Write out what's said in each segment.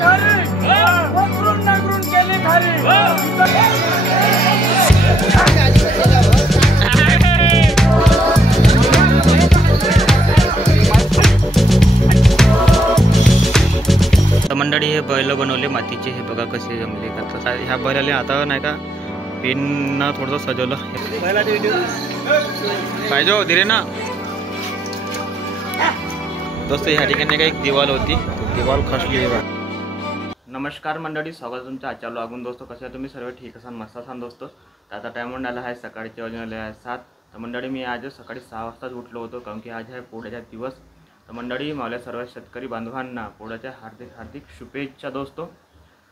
खारी वरून नांगरून केली खारी तर मंडळी हे बैल बनवले मातीचे, हे बघा कसे जमले का. ह्या बैलाला आता नाही का पेन थोडंसं सजवलं पाहिजे धीरे ना दोस्त. ह्या ठिकाणी का एक दिवाल होती, दिवाल खसली आहे. नमस्कार मंडळी, स्वागत तुमचं आजच्या व्लॉगमध्ये. दोस्त कसे आहे तुम्ही सर्व? ठीक असाल, मस्त असाल दोस्त. तर आता टाइम म्हणून आहे सकाळचे वाजून आले आहे 7. तर मंडळी मी आज सकाळी 6 वाजताच उठलो होतो, कारण की आज आहे पोळ्याचा दिवस. तर मंडळी मावल्या सर्व शेतकरी बांधवांना पोळ्याच्या हार्दिक हार्दिक शुभेच्छा दोस्तो.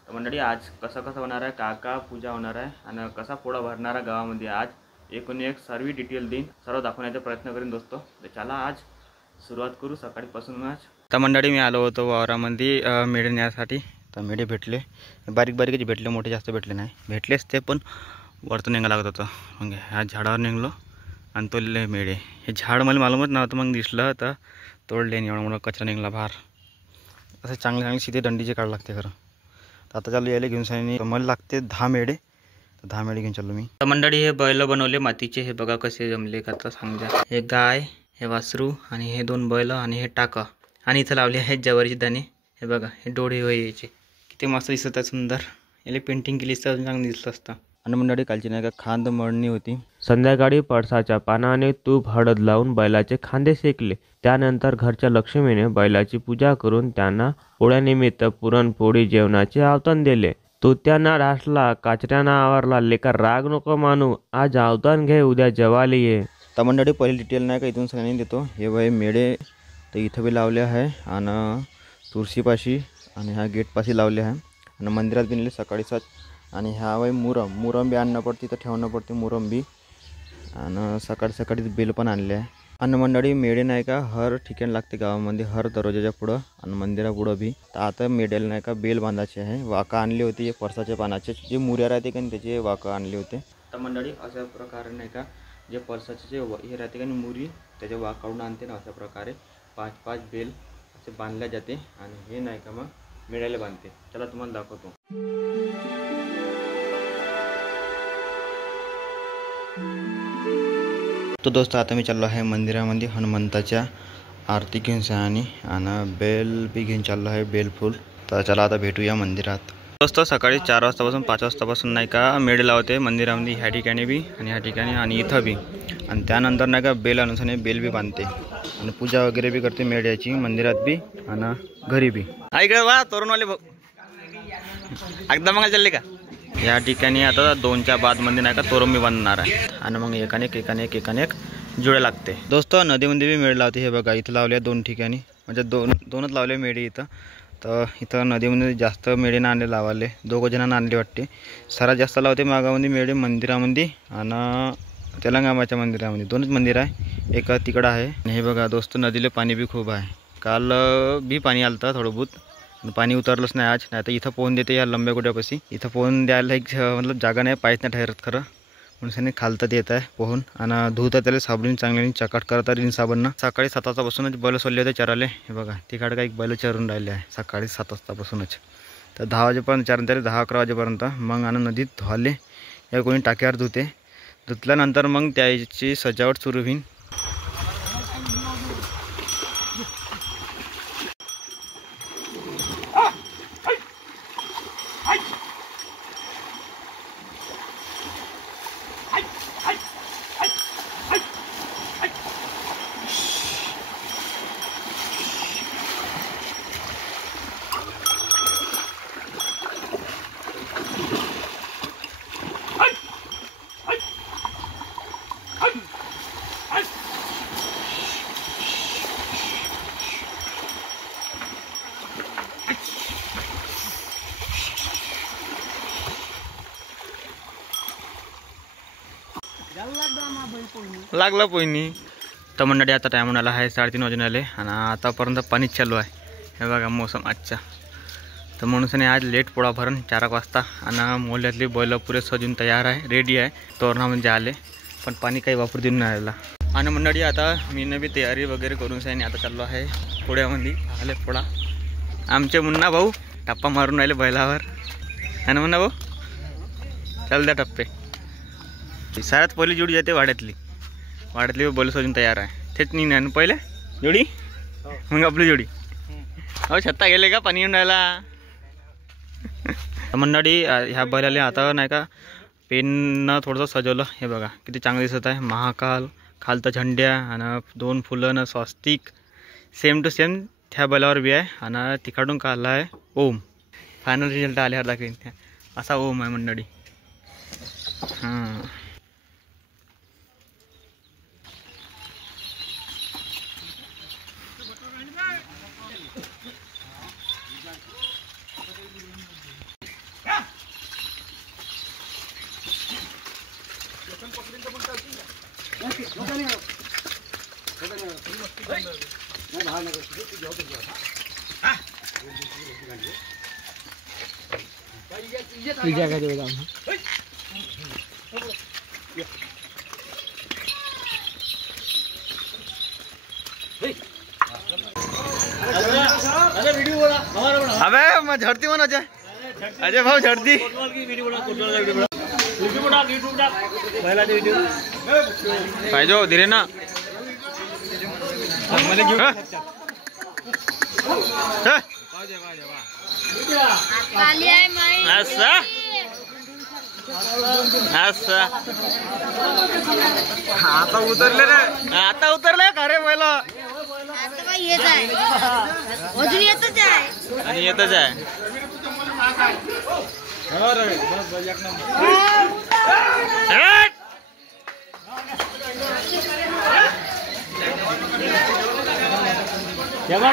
तर मंडळी आज कसं होणार आहे, का पूजा होणार आहे आणि कसा पोळा भरणार आहे गावामध्ये, आज एकूण एक सर्व डिटेल देईन, सर्व दाखवण्याचा प्रयत्न करीन दोस्तो. तर चला आज सुरुवात करू सकाळीपासूनच. तर मंडळी मी आलो होतो वावरामध्ये मेढे नेण्यासाठी. तर मेढे भेटले, बारीक बारीकच भेटले, मोठे जास्त भेटले नाही. भेटलेच ते पण वरतून निघा लागत होतं. मग ह्या झाडावर निघलो आणि तोडले मेढे. हे झाड मला मालूमच नव्हतं, मग दिसलं तर तोडले. एवढा मोठा कचरा निघाला बाहेर. असं चांगले सीधे दंडीचे काढ लागते खरं. तर आता चालू यायला घेऊन सांगितले मला लागते 10 मेढे. तर 10 मेढे घेऊन चाललो मी. तर मंडळी हे बैल बनवले मातीचे, हे बघा कसे जमले का. तर सांगा, हे गाय, हे वासरू आणि हे 2 बैल आणि हे टाका. आणि इथं लावले आहेत ज्वारीचे दाणे. हे बघा हे डोळे होय याचे, किती मस्त दिसत आहे, सुंदर. याला पेंटिंग केली तर चांगलं दिसलं असतं. आणि मंडळी कालची नाही का खांद मळणी होती. संध्याकाळी पळसाच्या पानाने तूप हळद लावून बैलाचे खांदे शेकले. त्यानंतर घरच्या लक्ष्मीने बैलाची पूजा करून त्यांना पोळ्यानिमित्त पुरणपोळी जेवणाचे आवतण दिले. तो त्यांना ढासला, काचऱ्याना आवरला, लेका राग नको मानू, आज आवतण घे, उद्या जेवायला ये. तर मंडळी पहिली डिटेल नाही का इथून सगळ्यांनी देतो. हे वय मेढे तर इथं बी लावले आहे आणि तुळशीपाशी आणि ह्या गेटपाशी लावले आहे आणि मंदिरात बी नेले सकाळी 7. आणि ह्या वय मुरम बी आणणं पडते, तर ठेवणं पडते मुरम बी. आणि सकाळीच बेल पण आणले आहे. आणि मंडळी मेढे नाही का हर ठिकाणी लागते गावामध्ये, हर दरवाजाच्या पुढं आणि मंदिरापुढं बी. तर आता मेढ्याला नाही का बेल बांधायचे आहे. वाका आणली होती परसाच्या पानाचे, जे मुऱ्या राहते का त्याचे वाका आणले होते. तर मंडळी अशा प्रकारे नाही का जे परसाचे जे हे राहते का मुरी त्याचे वाक काढून आणते ना, अशा प्रकारे 5-5 बेल असे बांधल्या जाते. आणि हे नाही का मग मेढ्याला बांधते. चला तुम्हाला दाखवतो. तो दोस्त आता मी चाललो आहे मंदिरामध्ये हनुमंताच्या आरती घेऊन आणि बेल बी घेऊन चाललो आहे, बेल फूल. तर चला आता भेटूया मंदिरात. दोस्त सकाळी 4 वाजतापासून 5 वाजतापासून नाही का मेढे लावते मंदिरामध्ये, ह्या ठिकाणी बी आणि ह्या ठिकाणी आणि इथं बी. आणि त्यानंतर नाही का बेल अनुसार बेल बी बांधते आणि पूजा वगैरे बी करते मेढ्याची, मंदिरात बी आणि घरी बी. ऐक वा तोरणवाले भाऊ एकदा मग चालले का. या ठिकाणी आता 2च्या बाद मध्ये नाही का तोरण बी बांधणार आहे आणि मग एकाने एक जुळे लागते. दोस्त नदीमध्ये बी मेढे लावते. हे बघा इथं लावले 2 ठिकाणी, म्हणजे दोनच लावले मेढे इथं. तर इथं नदीमध्ये जास्त मेढे आणले लावाले, 2 जणांना आणले वाटते. सर्वात जास्त लावते मागामध्ये मेढे मंदिरामध्ये आणि तेलंगामाच्या मंदिरामध्ये. 2च मंदिर आहे, एक तिकडं आहे. आणि हे बघा दोस्त नदीला पाणी बी खूप आहे. काल बी पाणी आलं तर थोडं बहुत, पाणी उतरलंच नाही आज. नाही तर इथं पोहून देते या लंब्या गुड्यापाशी. इथं पोहून द्यायला एक मतलब जागा नाही, पायच नाही ठरत खरं. म्हणून खालतात येत आहे पोहून आणि धुतात त्याला साबणीने चांगल्याने चकाट करतात रिन साबणनं. सकाळी 7 वाजतापासूनच बैल सोडले होते चराले. हे बघा तिकडं काही बैल चरून राहिले आहे सकाळी 7 वाजतापासूनच. तर 10 वाजेपर्यंत चारून त्याला 10-11 वाजेपर्यंत. मग आणि नदीत धुवाले या कोणी टाक्यावर धुते. धुतल्यानंतर मग त्याची सजावट सुरू होईल. लागला पोईनी. तर मंडळी आता टाइम आला आहे 3:30 वाजून आले आणि आतापर्यंत पाणीच चालू आहे. हे बघा मोसम आजचा. तर म्हणून आज लेट पोळा भरण 4 वाजता आणि मोहल्ल्यातली बैल पुरे सजून तयार आहे, रेडी आहे. तोरणामध्ये आले पण पाणी काही वापरू देऊन नाही आला. आणि मंडळी आता मी बी तयारी वगैरे करून सांगितली. आता चाललो आहे पोळ्यामध्ये. आले पोळा आमचे मुन्ना भाऊ टप्पा मारून राहिले बैलावर है ना म्हणा भाऊ. चल द्या टप्पे. सगळ्यात पहिली जोडी जाते वाड्यातली बैल सजून तयार आहे. तेच नाही ना पहिले जोडी मग आपली जोडी. हो छत्ता गेले का पाणी येऊन राहिला. मंडळी ह्या बैलाला आता नाही का पेननं थोडंसं सजवलं. हे बघा किती चांगलं दिसत आहे. महाकाल खालतं झंड्या आणि 2 फुलं न स्वस्तिक सेम टू सेम त्या बैलावर बी आहे. आणि तिकडून काढला आहे ओम. फायनल रिझल्ट आल्यावर दाखवेन त्या असा ओम आहे मंडळी. हां अबे मैं झड़ती हूँ ना अजय भाव झड़ती पाहिजे धीरे ना. आता उतरले रे. आता उतरले का रे पहिलं आणि येतच आहे.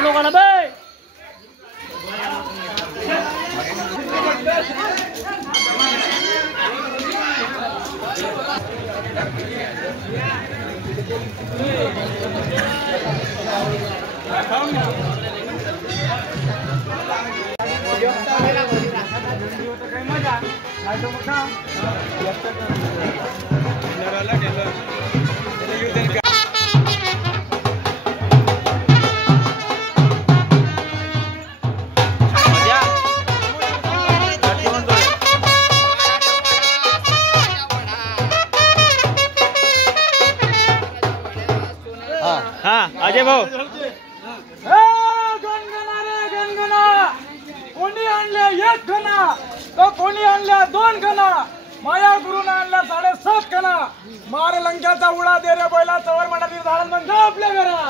लोकांना बाय हाँ अजय भाऊ गणगणा रे गणगणा. कोणी आणले 1 गणा तर कोणी आणल्या 2 गणा. माया गुरुनं आणल्या 7.5 गणा. मार लंक्याचा उडा दे रे बैला चवर मठातील झाडात मग जा आपल्या घरा.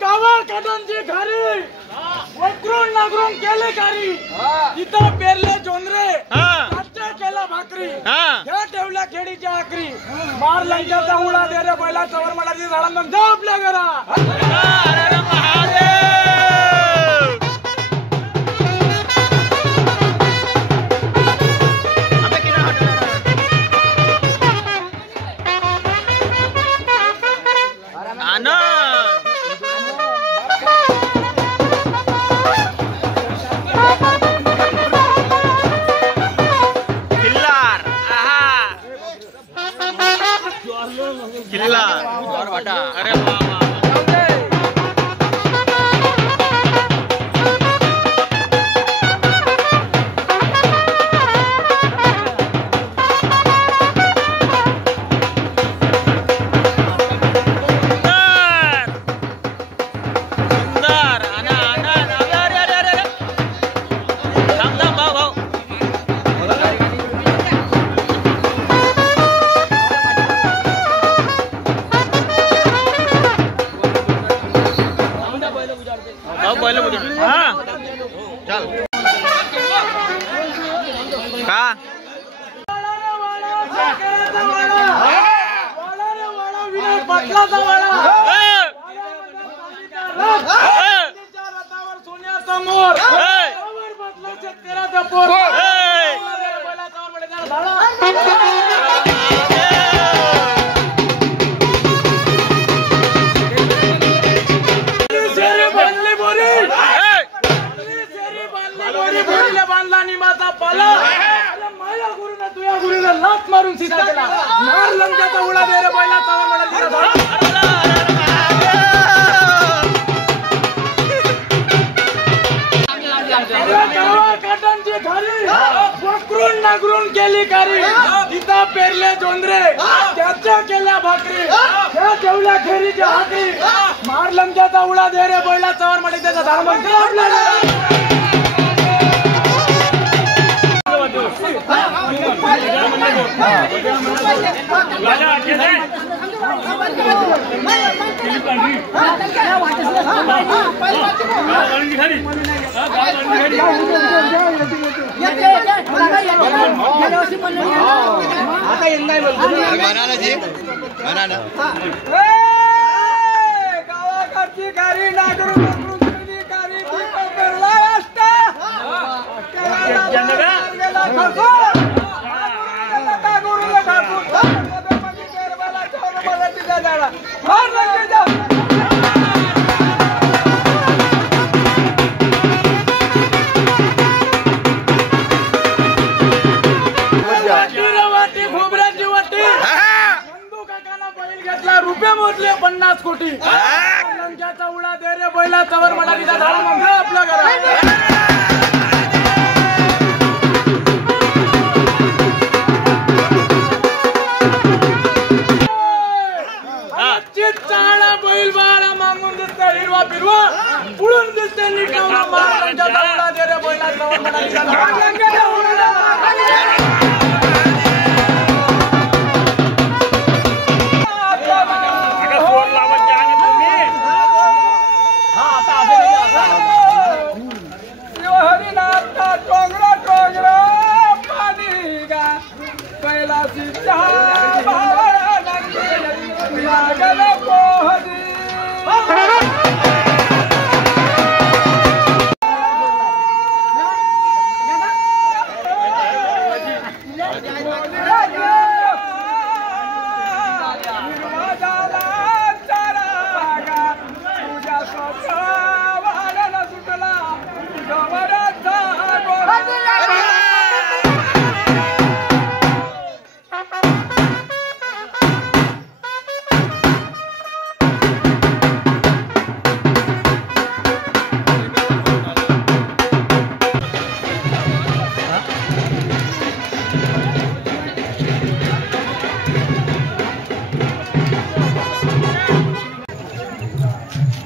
गावात काटांची घारी वक्रून नागरून केले कारी. इथं पेरले जोंधरे आजच्या केला भाकरी. या ठेवल्या खेडीच्या आकरी. मार लंक्याचा उडा दे रे बैला चवर मठातील झाडात मग जा आपल्या घरा. किल्ला और वाटा. अरे वाह वाह. चल का सोन्यासमोर बांधला निमाचा पाला. माझ्या गुरुनं तुझ्या गुरुनं लाथ मारून सीधा केला मार लंकाचा उडा दे रे बैला तवर मला दिला काटांची खाली वक्रून नागरून केली कारी तिथं पेरले जोंधरे त्याच्या केल्या भाकरी त्या ठेवल्या खेरीच्या हाकरी मार लंकाचा उडा दे रे बैला तवर मला त्याचा धर्म आपल्याला गावाकडची कारी नागरून कारी रुपये मोजले 50 कोटी लंकाचा उडा दे रे बैला तवर मला तिचा झाला मग आपल्या घरात चाळा बैल बाळा मागून दिसते हिरवा फिरवा पुढून दिसते नीट लंकाचा उडा दे रे बैला तवर मला तिचा झाला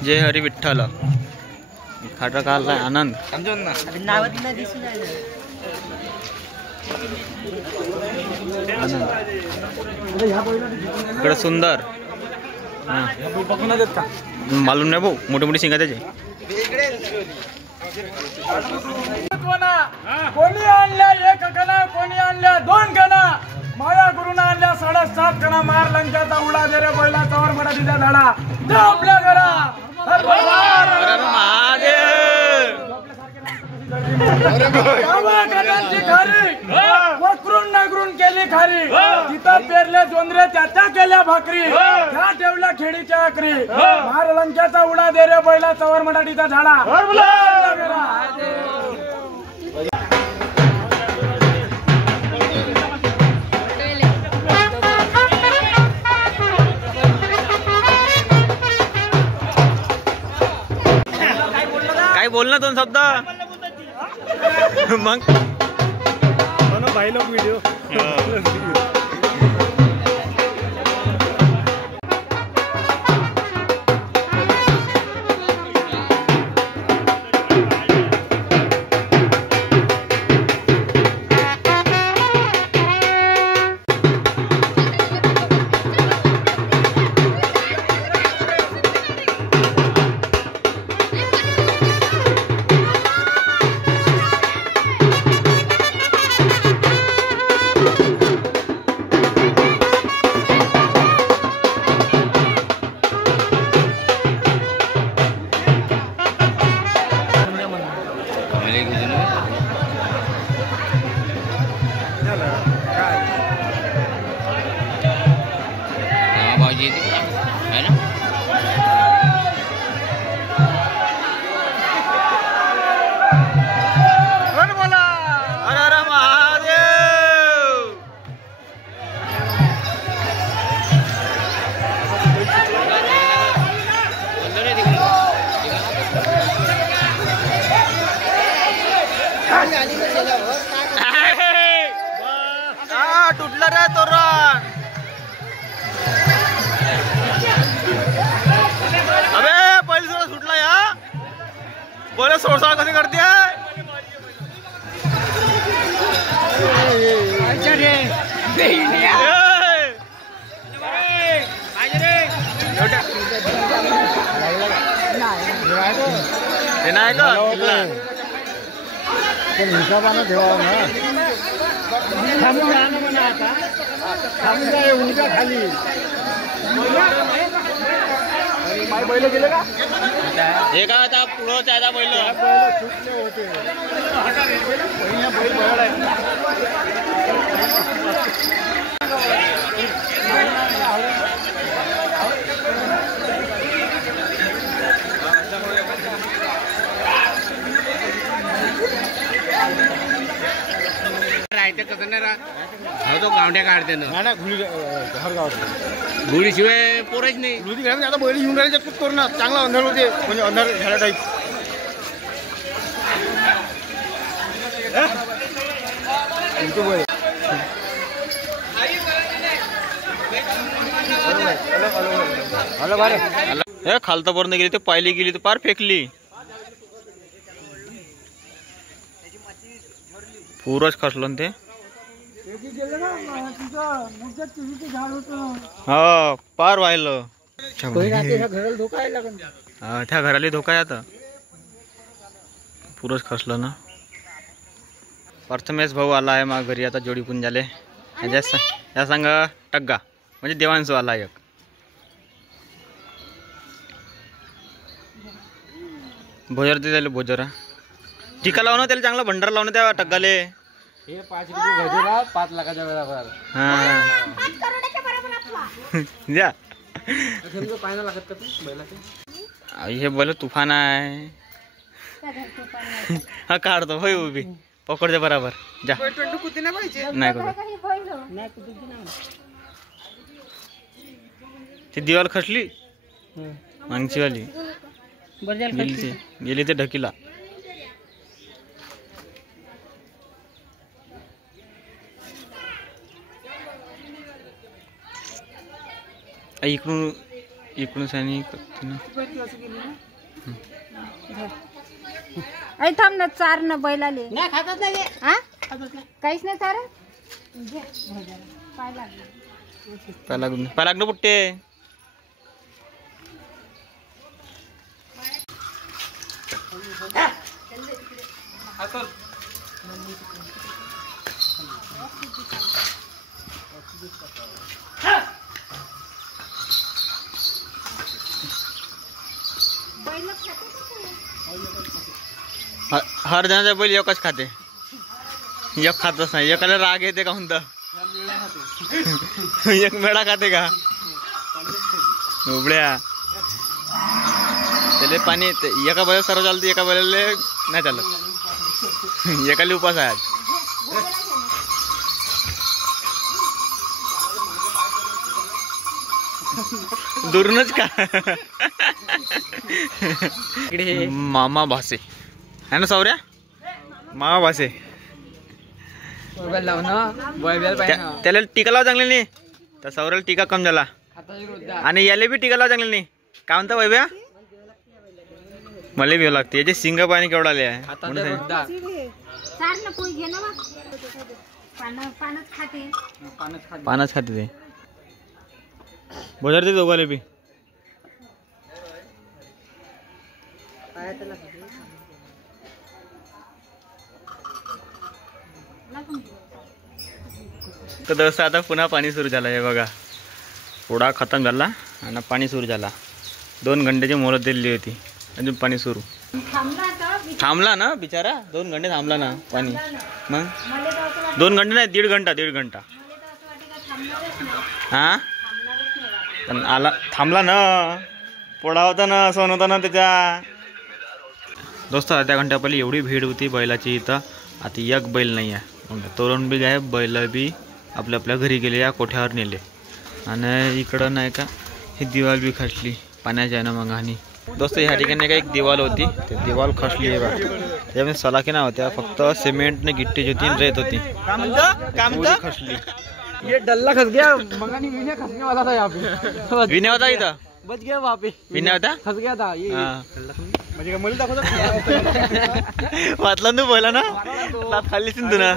जय हरी विठ्ठल खाटा काढलाय आनंद इकडे सुंदर मालूम नाही भाऊ मोठे मोठे शिंगा त्याचे कोणी आणल्या 1 कणा कोणी आणल्या 2 कणा माया गुरुना आणल्या 7.5 कणा मार लंकाचा उडा दे रे बैला तवर मला तिचा झाडा जा आपल्या घरा वक्रून नागरून केली खारी तिथं पेरले जोंधरे त्याच्या केल्या भाकरी त्या ठेवल्या खेडीच्या आकरी मार लंकाचा उडा दे रे बैला तवर मराठीचा झाडा काय बोल ना 2 शब्द मग भाई लोग व्हिडिओ तुटलं रे तोरण. अबे पहिले सुद्धा सुटला या बोले सोडसाळ कशी करते. ते नाही का हिशोबानं ठेवावं ना. थांबून राहणं म्हणा आता. थांबून जा उद्या खाली. बैल गेले का हे का आता पुढं त्याचा बैल सुटले होते. राहते कसं नाही राहत तो गावड्या काढते ना गुढी शिवाय पोरच नाही. आता बैल घेऊन राहिले खूप करू ना. चांगला अंधार होते म्हणजे अंधार झाला टाईप. हे खालता पर्यंत गेली ते पाहिली गेली तर पार फेकली. पूरच खसलं ते. हा पार वाहिलं. त्या घराला धोका आहे आता. पुरच खसलं ना. प्रथमेश भाऊ आला आहे मग घरी आता जोडी पुंजाले. या सांग टग्गा म्हणजे देवांशू आला एक. भोजर ते त्याला भोजरा टीका लावणं त्याला चांगला भंडारा लावणं त्या टग्गाले. हे 5 रुपये भजूरा 5 लाखाच्या बरोबर. हा जा पाहायला लागत का तू बैलाचे. हे बोल तुफान आहे. हा काढतो होय उभी पकडते बराबर. जा नाही करू. ती दिवाल खसली मागची वाली गेली ते ढकीला. इकडून इकडून सानी आई थांब ना. चार ना बैलाले नाही खातात नाही. हा काहीच नाही चार. पाय लागणं पुट्टे. हर जणाचा बैल एकच खाते. एक खातच नाही. एकाला राग येते का म्हणता. एक मेळा खाते का उबड्या. त्याला पाणी एका बैला सर्व चालते एका बैलाला नाही चालत. एकाला उपास आहे. दुरूनच का. मामा भासे है ना सौर्या. मामा भासे त्याला टीका लावा चांगली नाही. त्या सौर्याला टीका कम झाला आणि याला बी टीका लावा चांगली नाही. काय म्हणता वैभ्या मला भी लागते. याचे सिंग पाणी केवढा आले आहे. पानच खाते ते. बोलते दोघाले बी. तर दोस्त आता पुन्हा पाणी सुरू झालं आहे बघा. पोळा खतम झाला आणि पाणी सुरू झाला. 2 घंट्याची मोहलत दिली होती. अजून पाणी सुरू. थांबला ना बिचारा. 2 घंटे थांबला ना पाणी. मग 2 घंटे नाही 1.5 घंटा. हा पण आला थांबला ना. पोळा होता ना सण होता ना त्याच्या. दोस्त अर्ध्या घंट्या पहिले एवढी भीड होती बैलाची इथं. आता एक बैल नाही आहे. तोरण बी गायब. बैल बी आपल्या आपल्या घरी गेले. या कोठ्यावर नेले. आणि इकडं नाही का ही दिवाल बी खसली पाण्याच्या आहे ना मग. आणि दोस्त ह्या ठिकाणी का एक दिवाल होती. ते दिवाल खसली आहे बा. त्यामध्ये सलाखी ना होत्या, फक्त सिमेंट ने गिट्टी होती आणि रेत होती. पूरी खसली. ये डल्ला खस गया, मंगानी विनय खसने वाला था यहाँ पे. विनय होता इथं, बच गया वहाँ पे, विनय होता. खस गया था ये. हा. म्हणजे काय मुली दाखवतात वाचला तू बोला ना, खाल्ली तू ना.